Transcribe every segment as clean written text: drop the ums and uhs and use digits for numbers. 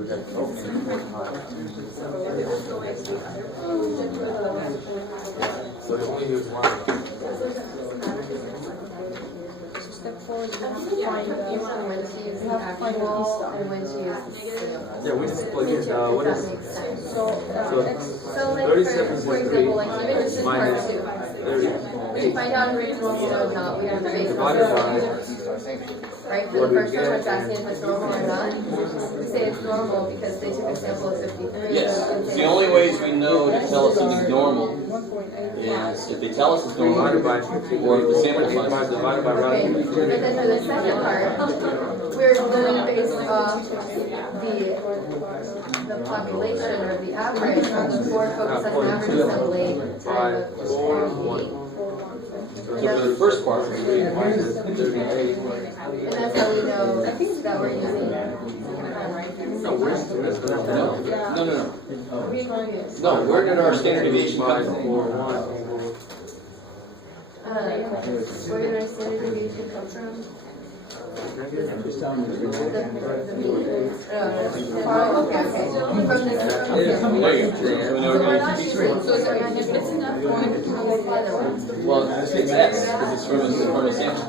So they only use one. Step 4 is you have to find when to use the actual and when to use the scale. Yeah, we just plug in. What That is makes sense. so like 37.3 example, like even just this part minus 2. 30. To find out if it's normal or not, we have to base it on Divided by right? For the first one, it's asking if it's normal or not. We say it's normal because they took a sample of 53. Yes. So we can say The only ways we know to tell us something's normal is if they tell us it's normal, divided by or if the sample size is divided by Okay, roughly but then for the second part, we're doing based off the population or the average on the Ford Focus average assembly time of 38. so for the first part, And that's how we know that we're using. no, No, where did our standard deviation come from? Where did our standard deviation come from? The mean? Oh, okay. From There you go. So we know we're going to use T-squared. So is it if it's enough going to the other one? Well, it's X, because it's from a sample.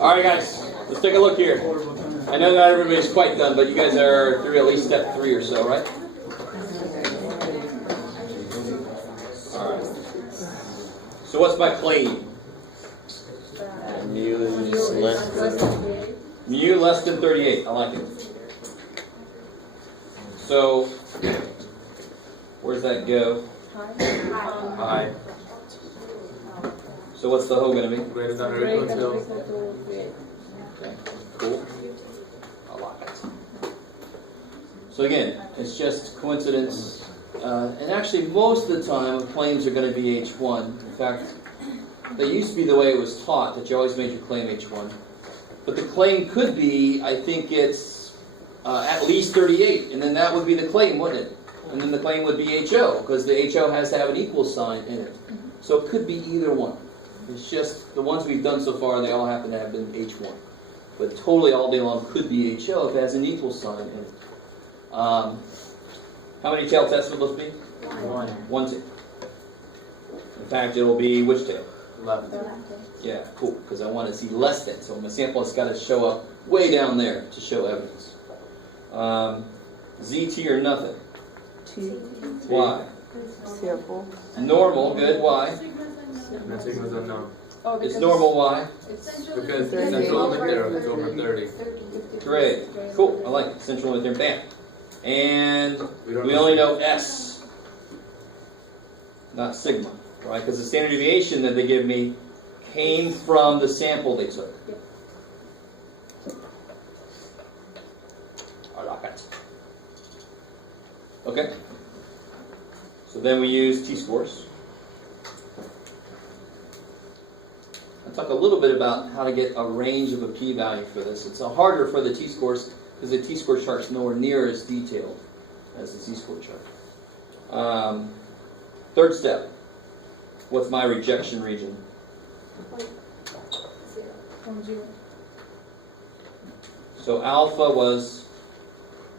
Alright guys, let's take a look here. I know not everybody's quite done, but you guys are through at least step 3 or so, right? Alright. So what's my claim? Mu is less than Mu less than 38. I like it. So, where's that go? High. So what's the hoe going to be? Greater than or equal to. Okay, cool. I like it. So again, it's just coincidence. And actually, most of the time, claims are going to be H1. In fact, that used to be the way it was taught, that you always made your claim H1. But the claim could be, I think it's at least 38, and then that would be the claim, wouldn't it? And then the claim would be HO, because the HO has to have an equal sign in it. So it could be either one. It's just, the ones we've done so far, they all happen to have been H1. But totally all day long could be HO if it has an equal sign in it. How many tail tests will those be? One tail. In fact, it'll be which tail? Left. Yeah, cool, because I want to see less than. So my sample has got to show up way down there to show evidence. ZT or nothing? T. Why? Sample. Normal, good, why? And that sigma's unknown. It's normal, why? Because the central limit there is over 30. Great, cool, I like it. Central limit there, bam. And We don't we only know S, not sigma, right? Because the standard deviation that they give me came from the sample they took. I like it. Okay. So then we use t-scores. I'll talk a little bit about how to get a range of a p-value for this. It's harder for the t-scores because the t-score chart's nowhere near as detailed as the z-score chart. Third step. What's my rejection region? So alpha was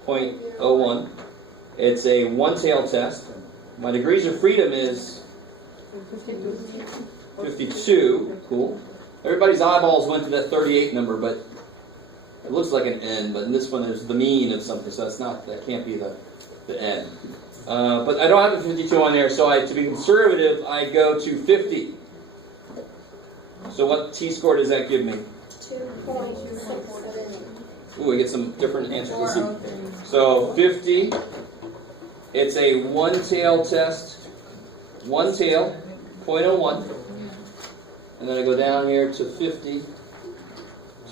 0.01. It's a one-tail test. My degrees of freedom is 52. Cool. Everybody's eyeballs went to that 38 number, but it looks like an N, but in this one is the mean of something, so that's not, that can't be the N. But I don't have a 52 on there, so to be conservative, I go to 50. So what t-score does that give me? 2.67. Ooh, we get some different answers. Let's see. So 50, it's a one-tail test. One tail, 0.01. And then I go down here to 50,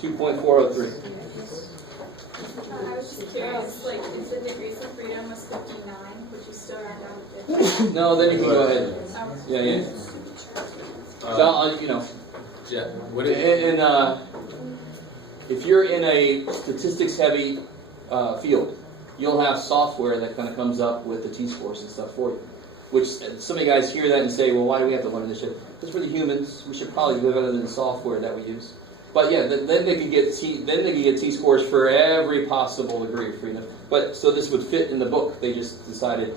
2.403. I was just curious, like, is the degrees of freedom was 59, would you still round down to 50? No, then you can go ahead. Yeah. So, you know, Yeah. What is and if you're in a statistics-heavy field, you'll have software that kind of comes up with the t-scores and stuff for you. which some of you guys hear that and say, well, why do we have to learn this shit? Because we're the humans. We should probably do better than the software that we use. But yeah, then they could get T-scores for every possible degree of freedom. But so this would fit in the book. They just decided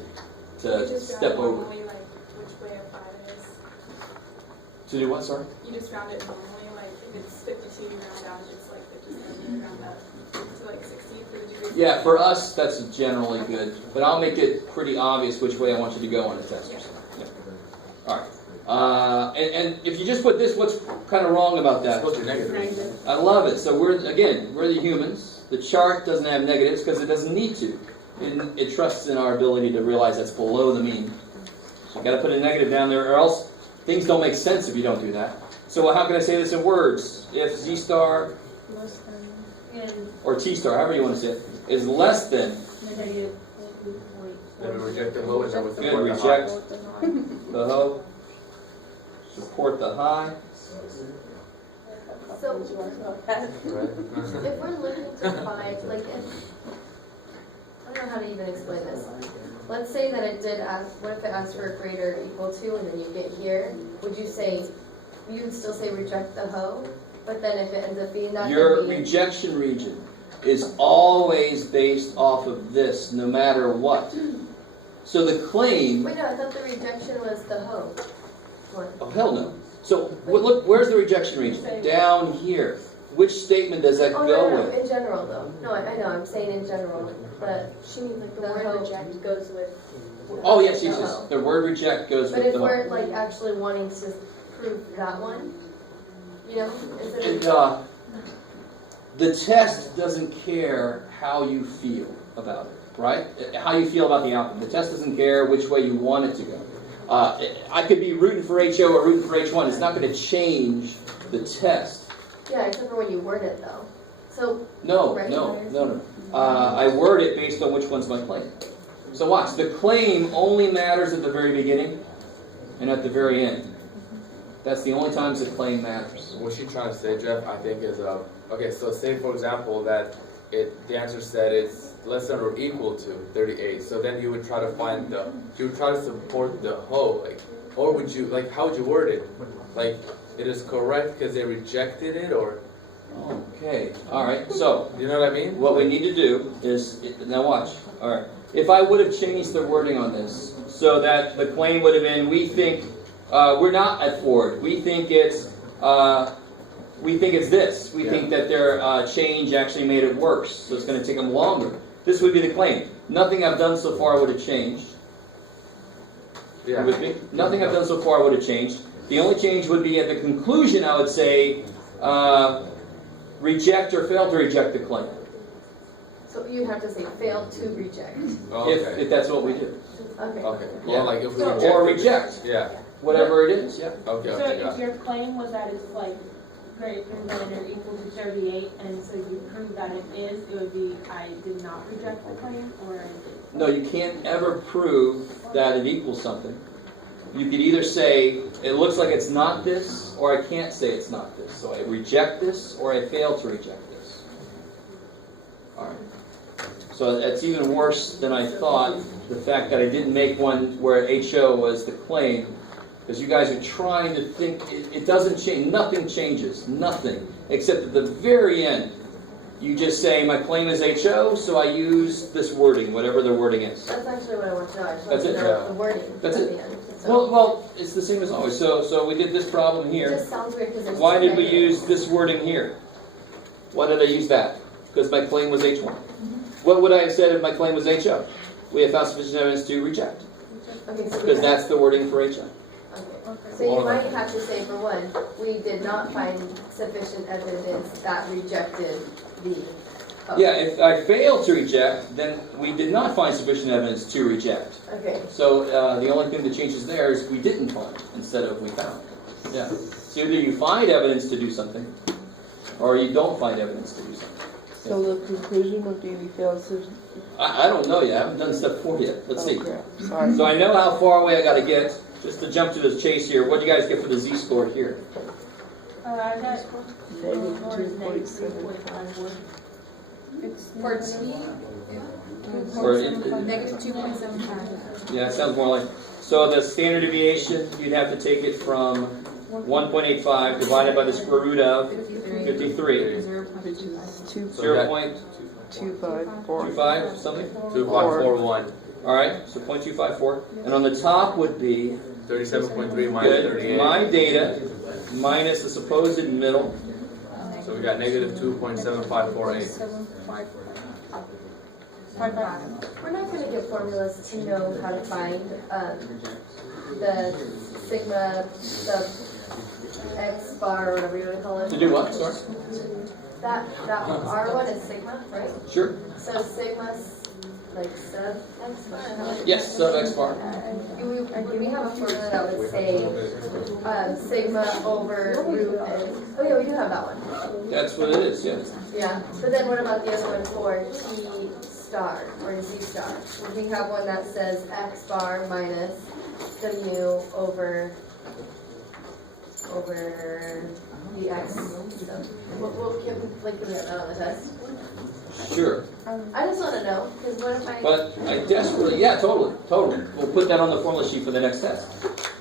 to You just step found over. normally, like, which way of 5 it is. To do what, sorry? You just found it normally, like, if it's 52, you round down, it's like 57, you round up to like 60 for the degrees. Yeah, for us, that's generally good. But I'll make it pretty obvious which way I want you to go on a test or something. Yeah. All right. And if you just put this, what's kind of wrong about It's that? supposed to be negative. I love it. So we're the humans. The chart doesn't have negatives because it doesn't need to. It trusts in our ability to realize that's below the mean. So you got to put a negative down there, or else things don't make sense if you don't do that. So how can I say this in words? If Z star or T star, however you want to say it, is less than, Then we reject the low and then we good, support the reject high. the low, support the high. So, Right? if we're looking to find, like, if, I don't know how to even explain this. Let's say that it did ask, what if it asks for a greater or equal to, and then you get here, would you say, you would still say reject the hoe? But then if it ends up being that, Your then we, rejection region is always based off of this, no matter what. So the claim, wait, no, I thought the rejection was the hoe. What? oh hell no. So look, where's the rejection region? Down here. Which statement does that Oh, go no, with? in general though. No, I know, I'm saying in general, but, She means like the The word hoe. reject goes with. Oh yes, yes, yes. The word reject goes but with if the we're like actually wanting to prove that one, you know, instead And, of, the test doesn't care how you feel about it, right? How you feel about the outcome. The test doesn't care which way you want it to go. I could be rooting for HO or rooting for H1. It's not going to change the test. yeah, except for when you word it though. So, No. I word it based on which one's my claim. So watch. The claim only matters at the very beginning and at the very end. That's the only times the claim matters. What she's trying to say, Jeff, I think is, okay, so say for example that the answer said it's less than or equal to 38. So then you would try to find you would try to support the hoe, like, or would you, like, how would you word it? Like, it is correct because they rejected it, or, Okay. All right. So you know what I mean? what we need to do is, now watch. All right. If I would have changed the wording on this so that the claim would have been, we think, we're not at Ford. We think it's this. We think that their change actually made it worse, so it's going to take them longer. This would be the claim. Nothing I've done so far would have changed. Yeah. You with me? Nothing I've done so far would have changed. The only change would be at the conclusion. I would say reject or fail to reject the claim. so you'd have to say fail to reject. Okay. If that's what we do, Okay. Okay. Yeah. Well, like if we So- reject or it- reject Yeah. whatever it is. Yeah. Okay. So Okay. Got if it. your claim was that it's like greater than or equal to 38, and so you prove that it is, it would be I did not reject the claim, or I did. No, you can't ever prove that it equals something. You could either say, it looks like it's not this, or I can't say it's not this. So I reject this, or I fail to reject this. Alright. So that's even worse than I thought, the fact that I didn't make one where HO was the claim, because you guys are trying to think, it doesn't change, nothing changes, nothing, except at the very end. You just say, my claim is HO, so I use this wording, whatever the wording is. That's actually what I want to know. I just want That's to it? know Yeah. the wording That's at it. the end. So, Well, it's the same as always. So we did this problem it here. just sounds weird because there's Why two did we negatives. use this wording here? Why did I use that? Because my claim was H1. What would I have said if my claim was HO? We have found sufficient evidence to reject. Okay, so we Because have- that's the wording for HO. Okay. So you might have to say, for one, we did not find sufficient evidence that rejected the. Yeah, if I failed to reject, then we did not find sufficient evidence to reject. Okay. So the only thing that changes there is we didn't find instead of we found. Yeah. So either you find evidence to do something, or you don't find evidence to do something. So the conclusion would be we failed to. I don't know yet. I haven't done step 4 yet. Let's see. crap. Sorry. So I know how far away I got to get. Just to jump to the chase here, what do you guys get for the Z-score here? I got Negative or is negative 2.7. 3.51. For T, Or it- Negative 2.75. yeah, it sounds more like. So the standard deviation, you'd have to take it from 1.85 divided by the square root of 53. Which is two, So that- 254. 0.25 something. 2.41. All right, so 0.254. And on the top would be 37.3 minus good. 38. My data minus the supposed middle. So we got negative 2.7548. We're not gonna get formulas to know how to find, the sigma, the X bar, or whatever you wanna call it. To do what? Sorry. That R one is sigma, right? Sure. So sigma's like sub X bar. Yes, sub X bar. Do we have a formula that would say, sigma over root and, oh yeah, we do have that one. That's what it is, yeah. Yeah, but then what about the other one for T star or Z star? We have one that says X bar minus W over the X. So we'll give that on the test. Sure. I just want to know, because what if I? But I desperately, yeah, totally. We'll put that on the formula sheet for the next test.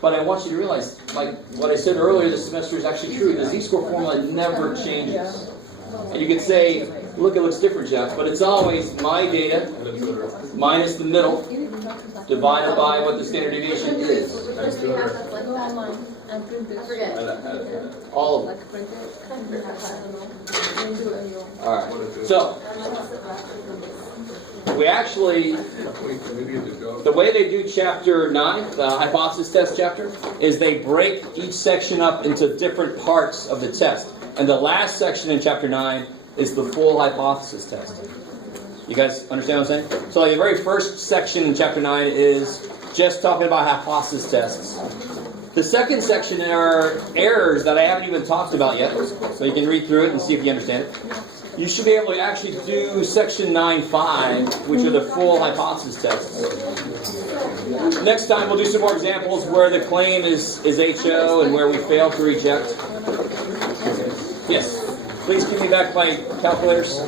But I want you to realize, like what I said earlier this semester is actually true. The Z-score formula never changes. And you could say, look, it looks different, Jeff, but it's always my data minus the middle divided by what the standard deviation is. Because we have that's like that. I forget. All of it. All right. So we actually, the way they do chapter 9, the hypothesis test chapter, is they break each section up into different parts of the test. And the last section in chapter 9 is the full hypothesis test. You guys understand what I'm saying? So like the very first section in chapter 9 is just talking about hypothesis tests. The second section are errors that I haven't even talked about yet. So you can read through it and see if you understand it. You should be able to actually do section 9.5, which are the full hypothesis tests. Next time we'll do some more examples where the claim is HO and where we fail to reject. Yes. Please give me back my calculators.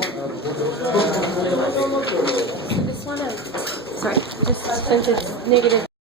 This one is, sorry, just since it's negative